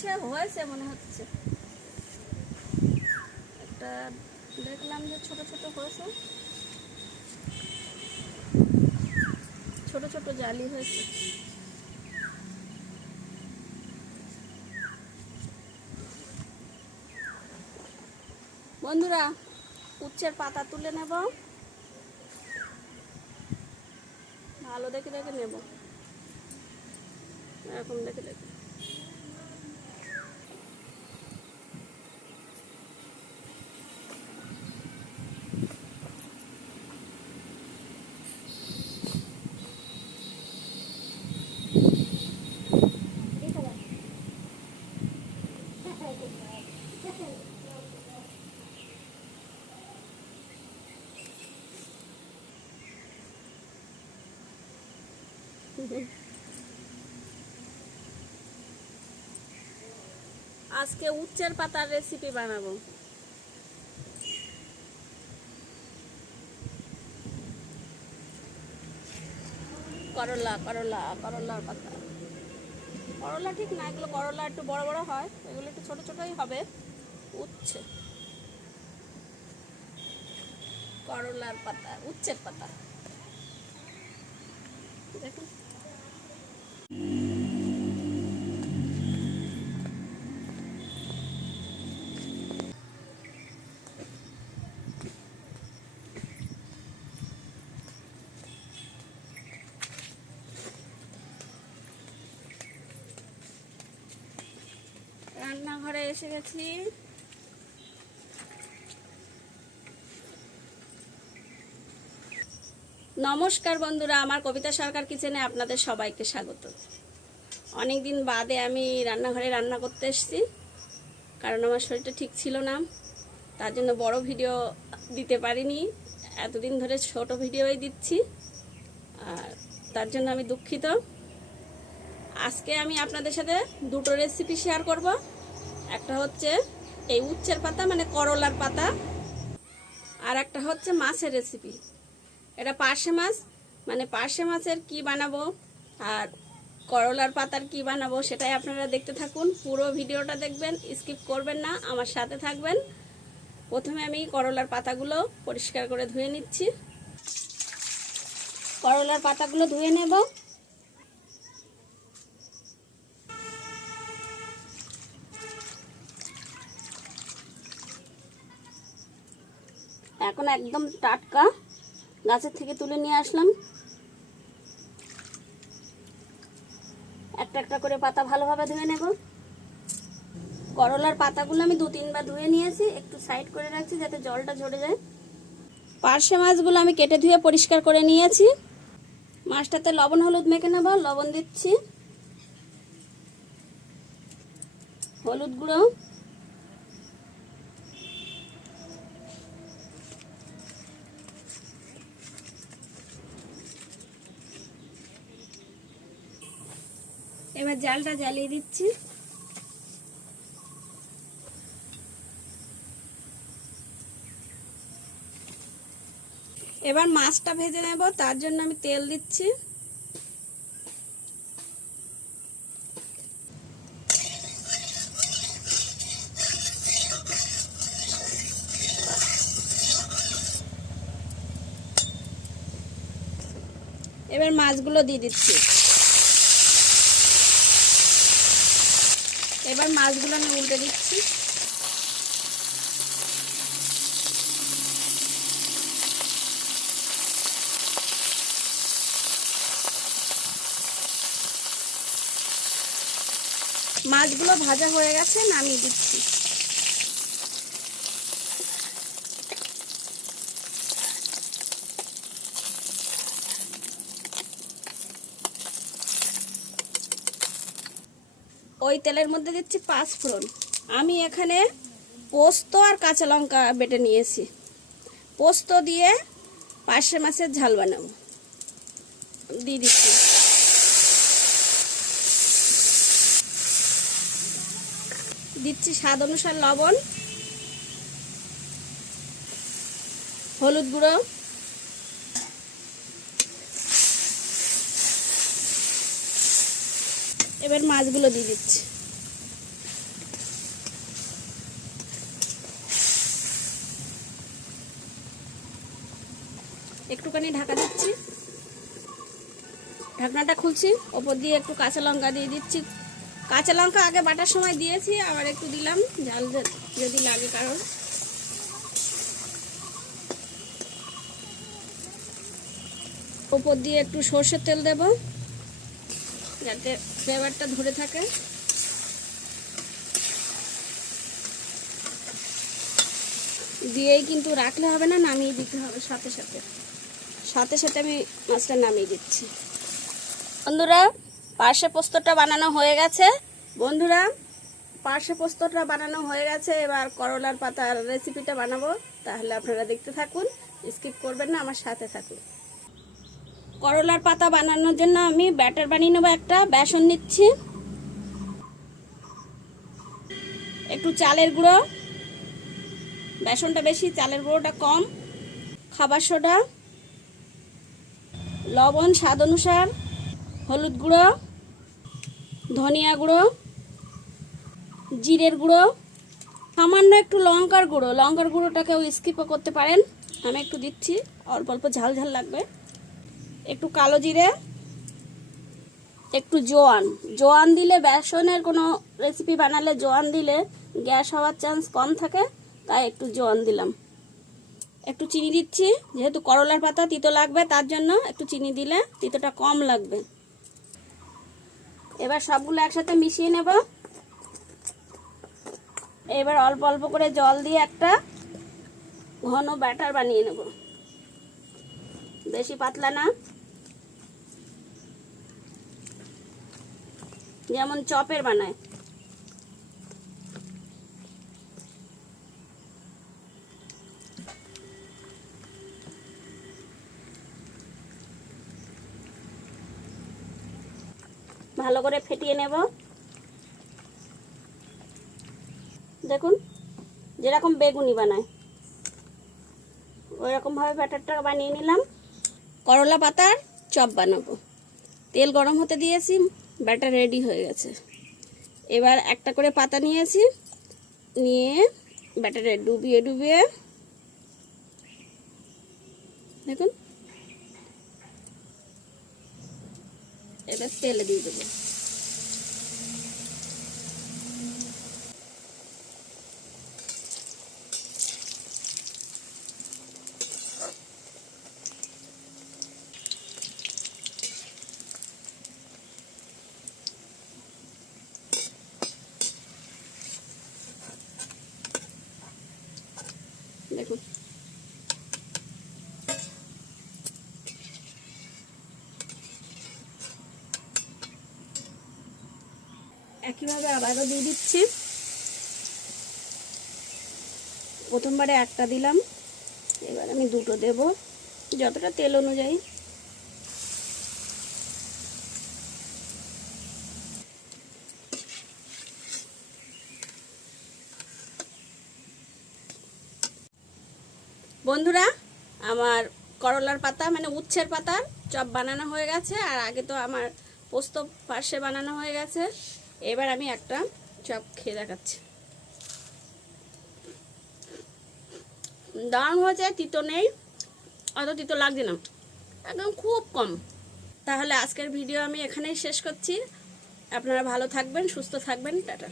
উঠছে, হয়েছে মনে হচ্ছে। একটা দেখলাম যে ছোট ছোট হয়েছে, ছোট ছোট জালি হয়েছে। বন্ধুরা, উচ্ছের পাতা তুলে নেব, ভালো দেখে দেখে নেব, এরকম দেখে দেখে। আজকে উচ্ছের পাতার রেসিপি বানাবো। করলা, করলা, করলার পাতা। করলা ঠিক না, এগুলো করলা একটু বড় বড় হয়, এগুলো একটু ছোট ছোটই হবে। উচ্ছে, করলার পাতা, উচ্ছের পাতা দেখুন। রান্নাঘরে এসে গেছি। নমস্কার বন্ধুরা, আমার কবিতা সরকার কিচেনে আপনাদের সবাইকে স্বাগত। অনেক দিন বাদে আমি রান্নাঘরে রান্না করতে এসেছি, কারণ আমার শরীরটা ঠিক ছিল না, তার জন্য বড় ভিডিও দিতে পারিনি। এতদিন ধরে ছোট ভিডিওই দিচ্ছি, আর তার জন্য আমি দুঃখিত। আজকে আমি আপনাদের সাথে দুটো রেসিপি শেয়ার করব। একটা হচ্ছে এই উচ্ছের পাতা মানে করলার পাতা, আর একটা হচ্ছে মাছের রেসিপি। এটা পার্শে মাছ, মানে পার্শে মাছের কি বানাবো আর করলার পাতার কি বানাবো সেটাই আপনারা দেখতে থাকুন। পুরো ভিডিওটা দেখবেন, স্কিপ করবেন না, আমার সাথে থাকবেন। প্রথমে আমি করলার পাতাগুলো পরিষ্কার করে ধুয়ে নিচ্ছি। করলার পাতাগুলো ধুয়ে নেব। এখন একদম টাটকা গাছের থেকে তুলে নিয়ে আসলাম। একটা একটা করে পাতা ভালোভাবে ধুয়ে নেব। করলার পাতাগুলো আমি 2-3 বার ধুয়ে নিয়েছি, একটু সাইড করে রাখছি যাতে জলটা ঝরে যায়। পার্শে মাছগুলো আমি কেটে ধুয়ে পরিষ্কার করে নিয়েছি। মাছটাতে লবণ হলুদ মেখে নেব। লবণ দিচ্ছি, হলুদ গুঁড়ো, এবার জালটা জ্বালিয়ে দিচ্ছি। এবার মাছটা ভেজে নেব, তার জন্য আমি তেল দিচ্ছি। এবার মাছগুলো দিয়ে দিচ্ছি। এবার মাছগুলো আমি উল্টে দিচ্ছি। মাছগুলো ভাজা হয়ে গেছে, নামিয়ে দিচ্ছি। ওই তেলের মধ্যে দিচ্ছি 5 ফোড়ন। আমি এখানে পোস্ত আর কাঁচা লঙ্কা বেটে নিয়েছি। পোস্ত দিয়ে পার্শে মাছের ঝাল বানাবো। দিয়ে দিচ্ছি। দিচ্ছি স্বাদ অনুসার লবণ, হলুদ গুঁড়ো, এবার মাছগুলো দিয়ে দিচ্ছি। একটুখানি ঢাকা দিচ্ছি, ঢাকনাটা খুলছি, ওপর দিয়ে একটু কাঁচা লঙ্কা দিয়ে দিচ্ছি। কাঁচা লঙ্কা আগে বাটার সময় দিয়েছি, আবার একটু দিলাম ঝাল যদি লাগে কারণ। ওপর দিয়ে একটু সর্ষের তেল দেব যাতে ফ্লেভারটা ধরে থাকে। দিয়েই কিন্তু রাখলে হবে না, নামিয়ে দিতে হবে সাথে সাথে। সাথে সাথে আমি মাছটা নামিয়ে দিচ্ছি। বন্ধুরা পার্শে পোস্তটা বানানো হয়ে গেছে। বন্ধুরা পার্শে পোস্তটা বানানো হয়ে গেছে। এবার করলার পাতার রেসিপিটা বানাবো, তাহলে আপনারা দেখতে থাকুন, স্কিপ করবেন না, আমার সাথে থাকুন। করলার পাতা বানানোর জন্য আমি ব্যাটার বানিয়ে নেবো। একটা বেসন নিচ্ছি, একটু চালের গুঁড়ো, বেসনটা বেশি চালের গুঁড়োটা কম, খাবার সোডা, লবণ স্বাদ অনুসার, হলুদ গুঁড়ো, ধনিয়া গুঁড়ো, জিরের গুঁড়ো, সামান্য একটু লঙ্কার গুঁড়ো। লঙ্কার গুঁড়োটাকেও স্কিপও করতে পারেন, আমি একটু দিচ্ছি, অল্প অল্প ঝাল ঝাল লাগবে। একটু কালো জিরে, একটু জোয়ান। জোয়ান দিলে বেসনের কোনো রেসিপি বানালে জোয়ান দিলে গ্যাস হওয়ার চান্স কম থাকে, তাই একটু জোয়ান দিলাম। একটু চিনি দিচ্ছি, যেহেতু করলার পাতা তিতো লাগবে তার জন্য একটু চিনি দিলে তিতোটা কম লাগবে। এবার সবগুলো একসাথে মিশিয়ে নেব। এবার অল্প অল্প করে জল দিয়ে একটা ঘন ব্যাটার বানিয়ে নেব, বেশি পাতলা না, যেমন চপের বানায়। ভালো করে ফেটিয়ে নেব। দেখুন যেরকম বেগুনি বানায় ওই রকম ভাবে ব্যাটারটা বানিয়ে নিলাম। করলা পাতার চপ বানাবো। তেল গরম হতে দিয়েছি, ব্যাটার রেডি হয়ে গেছে। এবার একটা করে পাতা নিয়েছি, নিয়ে ব্যাটারে ডুবিয়ে ডুবিয়ে দেখুন এবার তেলে দিয়ে দেবো। দেখুন একইভাবে আবারও দিয়ে দিচ্ছি। প্রথমবারে একটা দিলাম, এবার আমি দুটো দেব, যতটা তেল অনুযায়ী। বন্ধুরা আমার করলার পাতা মানে উচ্ছের পাতার চপ বানানো হয়ে গেছে, আর আগে তো আমার পোস্ত পার্শে বানানো হয়ে গেছে। এবার আমি একটা চপ খেয়ে দেখাচ্ছি। দারুণ হয়েছে, তিতো নেই, অত তিতো লাগছে না, একদম খুব কম। তাহলে আজকের ভিডিও আমি এখানেই শেষ করছি। আপনারা ভালো থাকবেন, সুস্থ থাকবেন, টাটা।